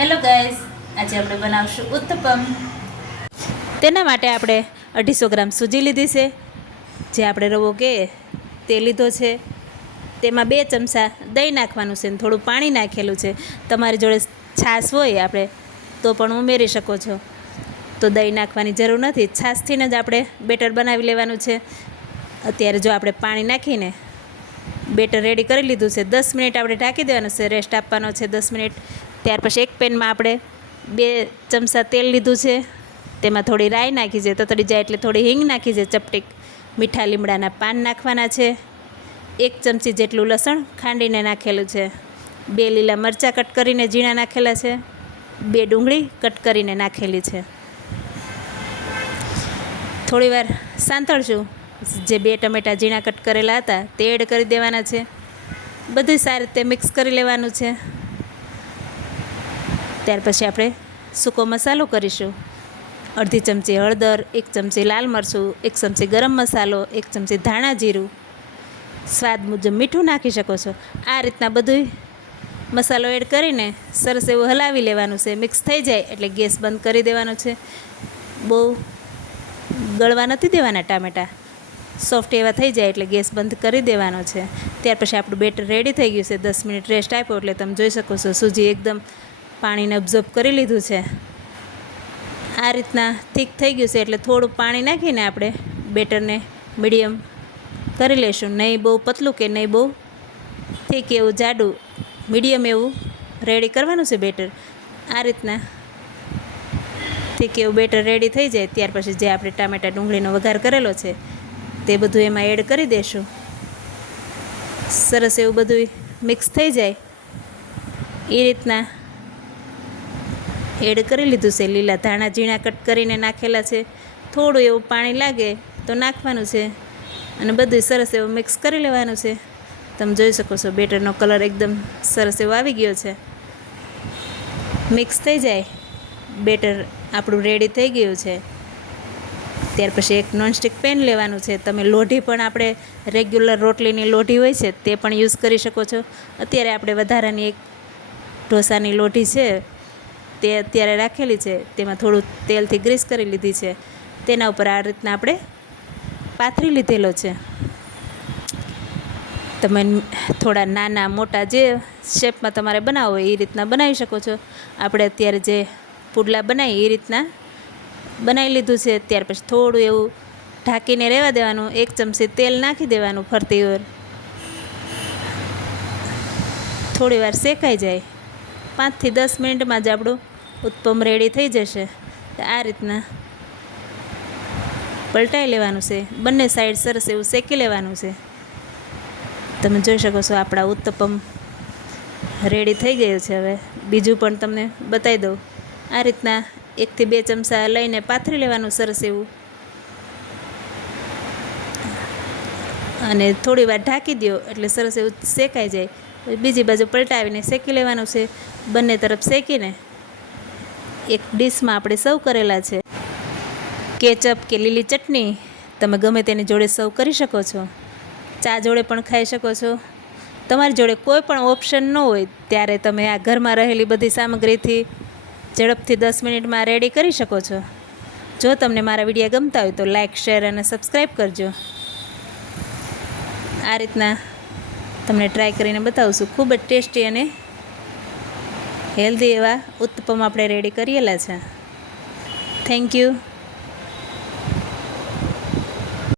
Hello guys, આજે આપણે બનાવશું ઉત્તપમ. તેના માટે આપણે 250 ગ્રામ સૂજી લીધી છે, જે આપણે રવો કે તે લીધો છે. તેમાં 2 ચમચા દહીં નાખવાનું છે અને થોડું પાણી નાખેલું છે. તમારી જોડે છાશ હોય આપણે તો પણ ઉમેરી શકો છો, તો દહીં નાખવાની જરૂર નથી. છાશથી જ આપણે બેટર બનાવી લેવાનું છે. અત્યારે જો આપણે પાણી નાખીને બેટર રેડી કરી લીધું છે. 10 મિનિટ આપણે ઢાંકી દેવાનું છે, રેસ્ટ આપવાનો છે 10 મિનિટ. ત્યાર પછી એક પેનમાં આપણે 2 ચમચા તેલ લીધું છે, તેમાં થોડી રાઈ નાખી છે, તતડી જાય એટલે થોડી હિંગ નાખી છે, ચપટીક મીઠા લીમડાના પાન નાખવાના છે. 1 ચમચી જેટલું લસણ ખાંડીને નાખેલું છે. 2 લીલા મરચાં કટ કરીને ઝીણા નાખેલા છે. 2 ડુંગળી કટ કરીને નાખેલી છે. થોડીવાર સાંતળશું. જે 2 ટમેટાં ઝીણા કટ કરેલા હતા તે એડ કરી દેવાના છે. બધું સારી રીતે મિક્સ કરી લેવાનું છે. ત્યાર પછી આપણે સૂકો મસાલો કરીશું. 1/2 ચમચી હળદર, 1 ચમચી લાલ મરચું, 1 ચમચી ગરમ મસાલો, 1 ચમચી ધાણા જીરું, સ્વાદ મુજબ મીઠું નાખી શકો છો. આ રીતના બધું મસાલો એડ કરીને સરસ એવું હલાવી લેવાનું છે. મિક્સ થઈ જાય એટલે ગેસ બંધ કરી દેવાનો છે. બહુ ગળવા નથી દેવાના ટામેટાં, સોફ્ટ એવા થઈ જાય એટલે ગેસ બંધ કરી દેવાનો છે. ત્યાર પછી આપણું બેટર રેડી થઈ ગયું છે. 10 મિનિટ રેસ્ટ આપ્યો એટલે તમે જોઈ શકો છો સૂજી એકદમ પાણીને અબ્ઝોર્બ કરી લીધું છે. આ રીતના થીક થઈ ગયું છે એટલે થોડું પાણી નાખીને આપણે બેટરને મીડિયમ કરી લઈશું. નહીં બહુ પતલું કે નહીં બહુ થીક એવું જાડું, મીડિયમ એવું રેડી કરવાનું છે બેટર. આ રીતના થીક એવું બેટર રેડી થઈ જાય ત્યાર પછી જે આપણે ટામેટાં ડુંગળીનો વઘાર કરેલો છે તે બધું એમાં એડ કરી દઈશું. સરસ એવું બધું મિક્સ થઈ જાય એ રીતના એડ કરી લીધું છે. લીલા ધાણા ઝીણા કટ કરીને નાખેલા છે. થોડું એવું પાણી લાગે તો નાખવાનું છે અને બધું સરસ એવું મિક્સ કરી લેવાનું છે. તમે જોઈ શકો છો બેટરનો કલર એકદમ સરસ એવો આવી ગયો છે. મિક્સ થઈ જાય બેટર આપણું રેડી થઈ ગયું છે. ત્યાર પછી એક નોનસ્ટિક પેન લેવાનું છે. તમે લોઢી પણ આપણે રેગ્યુલર રોટલીની લોઢી હોય છે તે પણ યુઝ કરી શકો છો. અત્યારે આપણે વધારાની એક ઢોસાની લોઢી છે તે અત્યારે રાખેલી છે, તેમાં થોડું તેલથી ગ્રીસ કરી લીધી છે. તેના ઉપર આ રીતના આપણે પાથરી લીધેલો છે. તમે થોડા નાના મોટા જે શેપમાં તમારે બનાવવો હોય એ રીતના બનાવી શકો છો. આપણે અત્યારે જે પુડલા બનાવી એ રીતના બનાવી લીધું છે. ત્યાર પછી થોડું એવું ઢાંકીને રહેવા દેવાનું. 1 ચમચી તેલ નાખી દેવાનું ફરતી વાર. થોડી વાર શેકાઈ જાય. 5 થી 10 મિનિટમાં જ આપણું ઉત્તપમ રેડી થઈ જશે. આ રીતના પલટાઈ લેવાનું છે. બંને સાઈડ સરસ એવું શેકી લેવાનું છે. તમે જોઈ શકો છો આપણા ઉત્તપમ રેડી થઈ ગયું છે. હવે બીજું પણ તમને બતાવી દઉં. આ રીતના 1 થી 2 ચમચા લઈને પાથરી લેવાનું સરસ એવું અને થોડી વાર ઢાંકી દો એટલે સરસ એવું શેકાઈ જાય. બીજી બાજુ પલટાવીને શેકી લેવાનું છે. બંને તરફ શેકીને એક ડીશમાં આપણે સર્વ કરેલા છે. કેચઅપ કે લીલી ચટણી તમે ગમે તેની જોડે સર્વ કરી શકો છો. ચા જોડે પણ ખાઈ શકો છો. તમારી જોડે કોઈ પણ ઓપ્શન ન હોય ત્યારે તમે આ ઘરમાં રહેલી બધી સામગ્રીથી ઝડપથી 10 મિનિટમાં રેડી કરી શકો છો. જો તમને મારા વિડીયો ગમતા હોય તો લાઇક, શેર અને સબસ્ક્રાઈબ કરજો. આ રીતના તમને ટ્રાય કરીને બતાવશું. ખૂબ જ ટેસ્ટી અને હેલ્ધી એવા ઉત્તપમ આપણે રેડી કરેલા છે. Thank you.